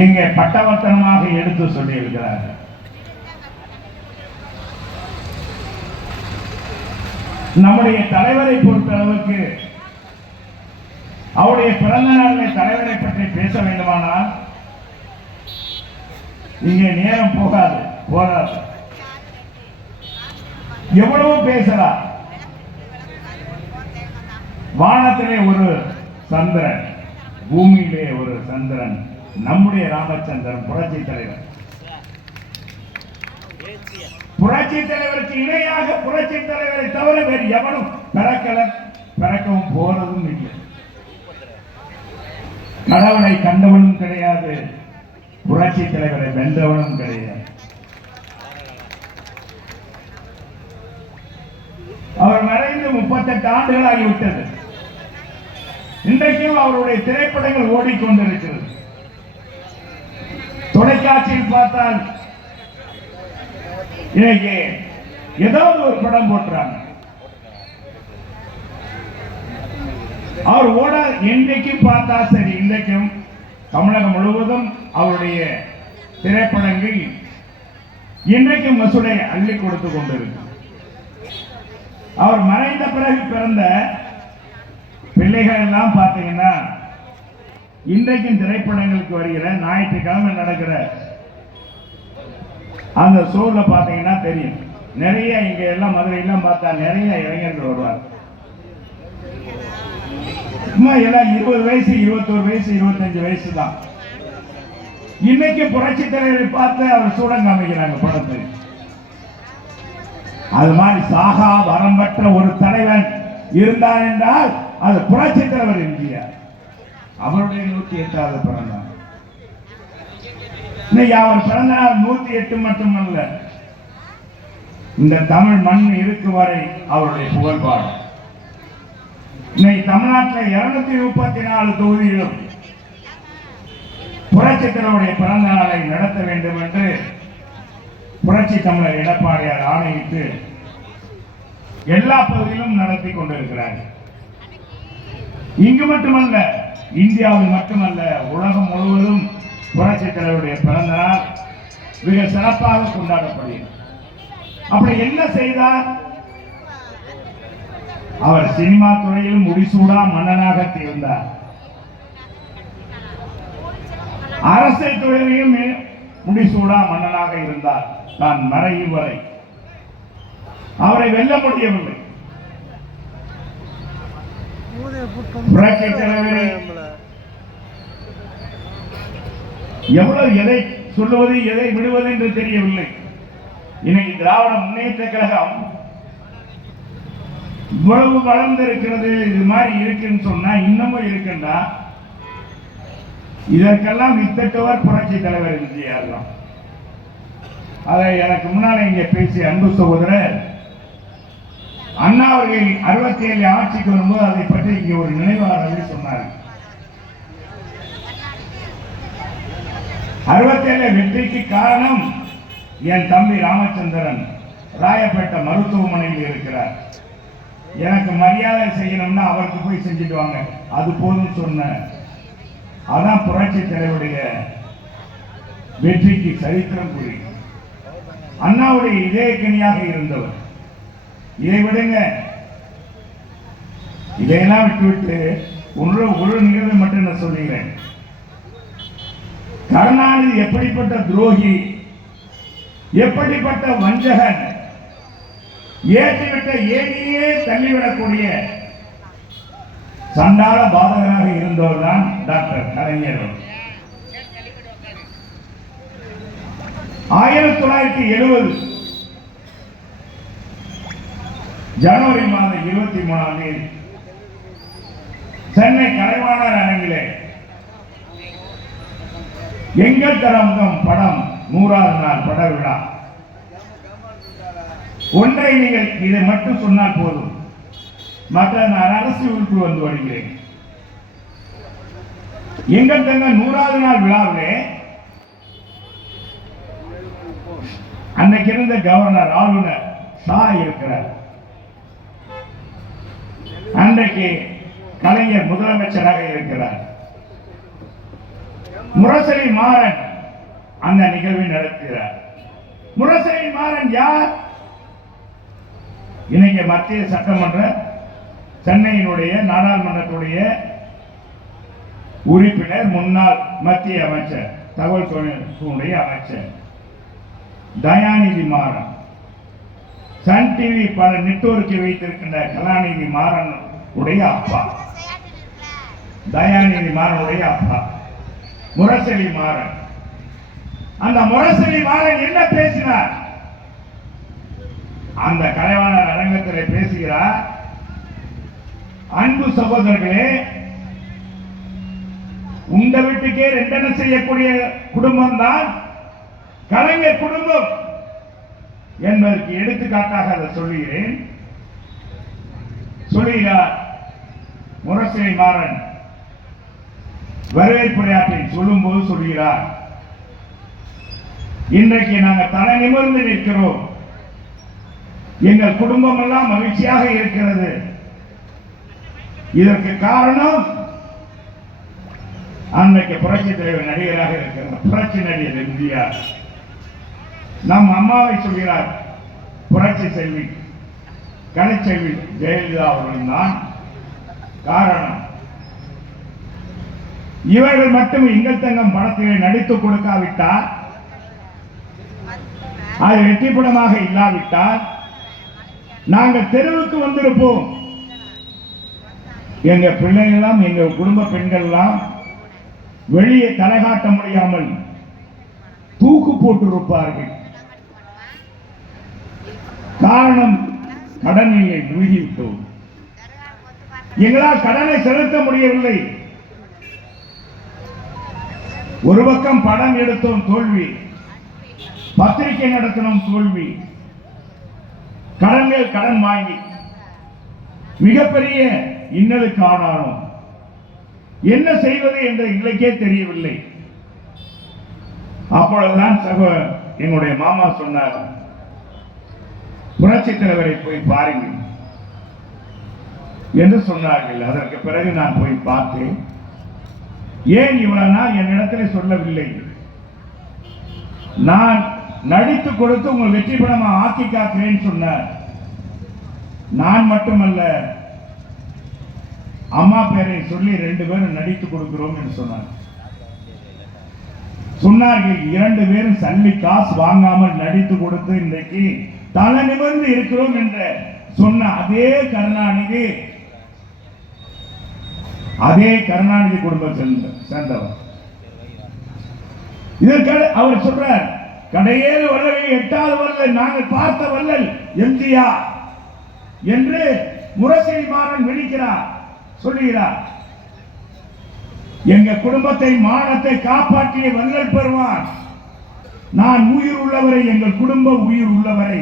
இங்கே பட்டவர்த்தனமாக எடுத்து சொல்லியிருக்கிறார். நம்முடைய தலைவரை பொறுத்தளவுக்கு அவருடைய பிறந்த நாளில் தலைவரை பற்றி பேச வேண்டுமானால் இங்கே நேரம் போகாது போகாது. எவ்வளவு பேசலாம். வானத்திலே ஒரு சந்திரன் பூமியிலே ஒரு சந்திரன். நம்முடைய ராமச்சந்திரன் புரட்சி தலைவர். புரட்சி தலைவருக்கு இணையாக புரட்சி தலைவரை தவிர வேறு எவனும் பிறக்கல பிறக்கவும் போனதும் இல்லை. கடவுளை கண்டவனும் கிடையாது புரட்சி தலைவரை வென்றவனும் கிடையாது. அவர் மறைந்து முப்பத்தெட்டு ஆண்டுகள் ஆகிவிட்டது. இன்றைக்கும் அவருடைய திரைப்படங்கள் ஓடிக்கொண்டிருக்கிறது. தொலைக்காட்சியில் பார்த்தால் இன்னைக்கு ஏதாவது ஒரு படம் போட்டுறாங்க. அவர் ஓட இன்றைக்கும் பார்த்தா சரி இன்றைக்கும் தமிழகம் முழுவதும் அவருடைய திரைப்படங்கள் இன்றைக்கும் மசூலை அள்ளி கொடுத்து கொண்டிருக்கு. அவர் மறைந்த பிறகு பிறந்த பிள்ளைகள் எல்லாம் பார்த்தீங்கன்னா இன்றைக்கும் திரைப்படங்களுக்கு வருகிற ஞாயிற்றுக்கிழமை நடக்கிற அந்த ஷோல பார்த்தீங்கன்னா தெரியும். நிறைய இங்க எல்லாம் மதுரையெல்லாம் பார்த்தா நிறைய இளைஞர்கள் வருவார் சும்மா எல்லாம் இருபது வயசு இருபத்தோரு வயசு இருபத்தஞ்சு வயசு தான் இன்னைக்கு புரட்சி தலைவரை பார்த்து அவர் சூடம் காமிக்கிறாங்க படத்தை. அது மாதிரி சாகா வரம்பற்ற ஒரு தலைவன் இருந்தார் என்றால் அது புரட்சி தலைவர் எம்ஜிஆர். அவருடைய நூத்தி எட்டாவது பிறந்தான் இன்னைக்கு அவர் பிறந்த நாள் நூத்தி எட்டு மட்டுமல்ல. இந்த தமிழ் மண் இருக்கு வரை அவருடைய புகழ்பாடு. இன்னைக்கு தமிழ்நாட்டில் இருநூத்தி முப்பத்தி நாலு தொகுதியிலும் புரட்சி தலைவருடைய பிறந்த நாளை நடத்த வேண்டும் என்று புரட்சி தமிழர் எடப்பாடியார் ஆணையிட்டு எல்லா பகுதியிலும் நடத்தி கொண்டிருக்கிறார். இங்கு மட்டுமல்ல இந்தியாவில் மட்டுமல்ல உலகம் முழுவதும் புரட்சி தலைவருடைய பிறந்த நாள் மிக சிறப்பாக கொண்டாடப்படுகிறது. அப்படி என்ன செய்தார்? அவர் சினிமா துறையில் முடிசூடா மன்னனாக திகழ்ந்தார். அரசியல் துறையிலும் முடிசூடா மன்னனாக இருந்தார். தான் மறையும் வரை. அவரை வெல்ல முடியவில்லை. எவ்வளவு எதை சொல்லுவது எதை விடுவது என்று தெரியவில்லை. இன்னைக்கு திராவிட முன்னேற்ற கழகம் இவ்வளவு வளர்ந்திருக்கிறது இது மாதிரி இருக்குன்னு சொன்னா இன்னமும் இருக்குன்னா இதற்கெல்லாம் வித்தட்டவர் புரட்சி தலைவர் விஜயார் தான். அதை எனக்கு முன்னால் இங்கே பேசிய அன்பு சகோதரர் அண்ணா அவர்கள் அறுபத்தி ஏழு ஆட்சிக்கு வரும்போது அதை பற்றி இங்கே ஒரு நினைவாளர்கள் சொன்னார் அறுபத்தேழு வெற்றிக்கு காரணம் என் தம்பி ராமச்சந்திரன் ராயப்பேட்டை மருத்துவமனையில் இருக்கிறார். எனக்கு மரியாதை செய்யணும்னா அவருக்கு போய் செஞ்சுட்டு வாங்க. அது போதும் சொன்ன அதான் புரட்சி தலைவருடைய வெற்றிக்கு சரித்திரம் கூறி. அண்ணாவுடைய இதய கனியாக இருந்தவர். இதை விடுங்க. இதையெல்லாம் விட்டுவிட்டு ஒன்று ஒரு நிகழ்வு மட்டும் நான் சொல்லுகிறேன். கருணாநிதி எப்படிப்பட்ட துரோகி எப்படிப்பட்ட வஞ்சகன் ஏற்றிவிட்ட ஏனியே தள்ளிவிடக்கூடிய சண்டாள பாதகனாக இருந்தவர் தான் டாக்டர் கலைஞர் ஆயிரத்தி தொள்ளாயிரத்தி எழுபது ஜனவரி மாதம் இருபத்தி மூணாம் தேதி. சென்னை கலைவாணர் அரங்கிலே. எங்கள் தரமுகம் படம் நூறாவது நாள் பட விழா. ஒன்றை நீங்கள் இதை மட்டும் சொன்னால் போதும். மற்ற நான் அரசு உறுப்பு வந்து வருகிறேன். எங்கள் தங்க நூறாவது நாள் விழாவிலே அன்னைக்கு இருந்த கவர்னர் ஆளுநர் ஷா இருக்கிறார். அன்றைக்கு கலைஞர் முதலமைச்சராக இருக்கிறார். முரசரி மாறன் அந்த நிகழ்வை நடத்துகிறார். முரசரி மாறன் யார்? இன்னைக்கு மத்திய சட்டமன்ற சென்னையினுடைய நாடாளுமன்றத்துடைய உறுப்பினர் முன்னாள் மத்திய அமைச்சர் தகவல் தொழில்நுட்பத்துடைய அமைச்சர் தயாநிதி மாறன். சன் டிவி பல நெட்வொர்க்கை வைத்திருக்கின்ற கலாநிதி மாறன் உடைய அப்பா. தயாநிதி மாறனுடைய அப்பா. முரசலி மாறன். அந்த முரசலி மாறன் என்ன பேசினார்? அந்த கலைவாணர் அரங்கத்தில் பேசுகிறார் அன்பு சகோதரர்களே உங்க வீட்டுக்கே ரெண்டனை செய்யக்கூடிய குடும்பம் தான் கலைஞர் குடும்பம். என்பதற்கு எடுத்துக்காட்டாக அதை சொல்கிறேன் சொல்லுகிறார் முரசை மாறன் வரவேற்புரையாற்றை சொல்லும்போது சொல்கிறார். இன்றைக்கு நாங்கள் தலை நிமிர்ந்து நிற்கிறோம். எங்கள் குடும்பம் எல்லாம் மகிழ்ச்சியாக இருக்கிறது. இதற்கு காரணம் அன்னைக்கு புரட்சி தலைவர் நடிகராக இருக்கிறார் புரட்சி நடிகர் எம்ஜிஆர். நம் அம்மாவை சொல்கிறார் புரட்சி செல்வி. கனிச்செல்வி ஜெயலலிதா அவர்கள் தான் காரணம். இவர்கள் மட்டும் எங்கள் தங்கம் படத்திலே நடித்து கொடுக்காவிட்டால் அது வெற்றி படமாக இல்லாவிட்டால் நாங்கள் தெருவுக்கு வந்திருப்போம். எங்க பிள்ளைகள்லாம் எங்க குடும்ப பெண்கள் எல்லாம் வெளியே தலை காட்ட முடியாமல் தூக்கு போட்டிருப்பார்கள். காரணம் கடனிலே மூழ்கிவிட்டோம். எங்களால் கடனை செலுத்த முடியவில்லை. ஒரு பக்கம் படம் எடுத்தோம் தோல்வி. பத்திரிகை நடத்தினோம் தோல்வி. கடன்கள் கடன் வாங்கி. மிகப்பெரிய இன்னலுக்கு ஆனாலும் என்ன செய்வது என்று எங்களுக்கே தெரியவில்லை. அப்பொழுதுதான் சகோ எங்களுடைய மாமா சொன்னார் புரட்சி தலைவரை போய் பாருங்கள் என்று சொன்னார்கள். அதற்கு பிறகு நான் போய் பார்த்தேன். ஏன் இவ்வளவு நாள் என்னிடத்தில் சொல்லவில்லை? நான் நடித்து கொடுத்து உங்கள் வெற்றி படமா ஆக்கி காக்கிறேன் சொன்னார். நான் மட்டுமல்ல அம்மா பேரை சொல்லி ரெண்டு பேரும் நடித்து கொடுக்கிறோம் என்று சொன்னார். சொன்னார்கள் இரண்டு பேரும் சல்லி காசு வாங்காமல் நடித்து கொடுத்து இன்றைக்கு தலை நிமிர்ந்து இருக்கிறோம் என்று சொன்ன அதே கருணாநிதி அதே கருணாநிதி குடும்பம் சேர்ந்த சேர்ந்தவர். இதற்கு அவர் சொல்றார் கடையேறு வல்லவை எட்டாவது வல்லல் நாங்கள் பார்த்த வல்லல் எம்ஜிஆர் என்று முரசை மாறன் விழிக்கிறார் சொல்லுகிறார். எங்க குடும்பத்தை மானத்தை காப்பாற்றிய வல்லல் பெறுவார் நான் உயிர் உள்ளவரை எங்கள் குடும்பம் உயிர் உள்ளவரை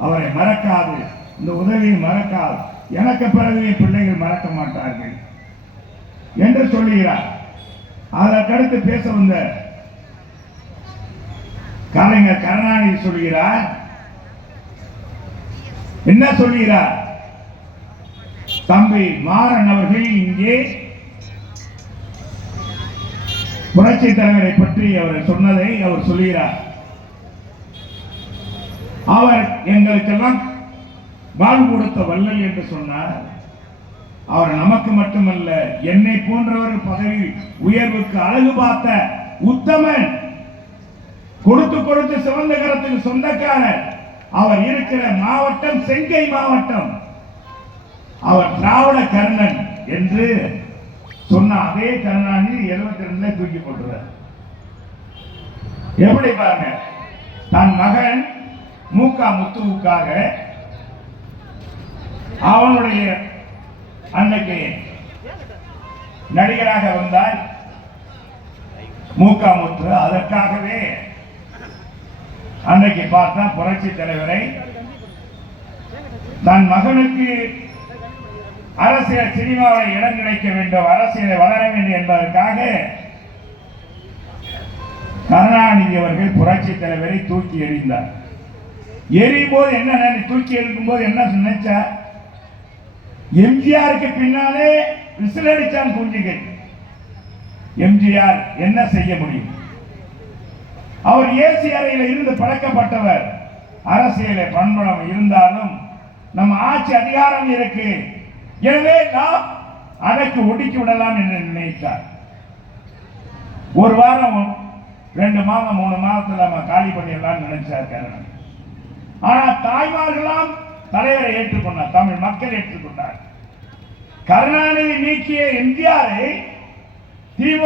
அவரை மறக்காது. இந்த உதவியை மறக்காது. எனக்கு பிறகு என் பிள்ளைகள் மறக்க மாட்டார்கள். என்று சொல்லுகிறார். அதற்கடுத்து பேச வந்த கலைஞர் கருணாநிதி சொல்கிறார் என்ன சொல்கிறார் தம்பி மாறன் அவர்கள் இங்கே புரட்சி தலைவரை பற்றி அவர் சொன்னதை அவர் சொல்கிறார் அவர் எங்களுக்கெல்லாம் வாழ் கொடுத்த வல்லல் என்று சொன்னார். அவர் நமக்கு மட்டுமல்ல என்னை போன்றவர் பதவி உயர்வுக்கு அழகு பார்த்த உத்தமன் கொடுத்து கொடுத்து சிவந்த கரத்துக்கு சொந்தக்காரர் அவர் இருக்கிற மாவட்டம் செங்கை மாவட்டம். அவர் திராவிட கர்ணன் என்று சொன்ன அதே கருணாநிதி எழுபத்தி ரெண்டுல தூக்கி போட்டுறார் எப்படி பாருங்க தன் மகன் மூக்கா முத்துவுக்காக அவனுடைய அன்னைக்கு நடிகராக வந்தார் மூக்கா முத்து. அதற்காகவே அன்னைக்கு பார்த்தா புரட்சி தலைவரை தன் மகனுக்கு அரசியல் சினிமாவில் இடம் கிடைக்க வேண்டும் அரசியலை வளர வேண்டும் என்பதற்காக கருணாநிதி அவர்கள் புரட்சி தலைவரை தூக்கி எறிந்தார். எரியும் போது என்ன நினை- தூக்கி எடுக்கும் போது என்ன நினைச்சா? எம்ஜிஆருக்கு பின்னாலே விசில் அடிச்சான் குஞ்சுகள் எம்ஜிஆர் என்ன செய்ய முடியும்? அவர் ஏசி அறையில் இருந்து பழக்கப்பட்டவர் அரசியலை பண்பணம் இருந்தாலும் நம்ம ஆட்சி அதிகாரம் இருக்கு. எனவே நாம் அதற்கு ஒடுக்கி விடலாம் என்று நினைத்தார். ஒரு வாரம் ரெண்டு மாதம் மூணு மாதத்துல நம்ம காலி பண்ணிடலாம்னு நினைச்சார் கருணன். ஆனா தாய்மார்களாம் தலைவரை ஏற்றுக்கொண்டார் தமிழ் மக்கள் ஏற்றுக்கொண்டார். கருணாநிதி நீக்கிய எம்ஜிஆரை திமுக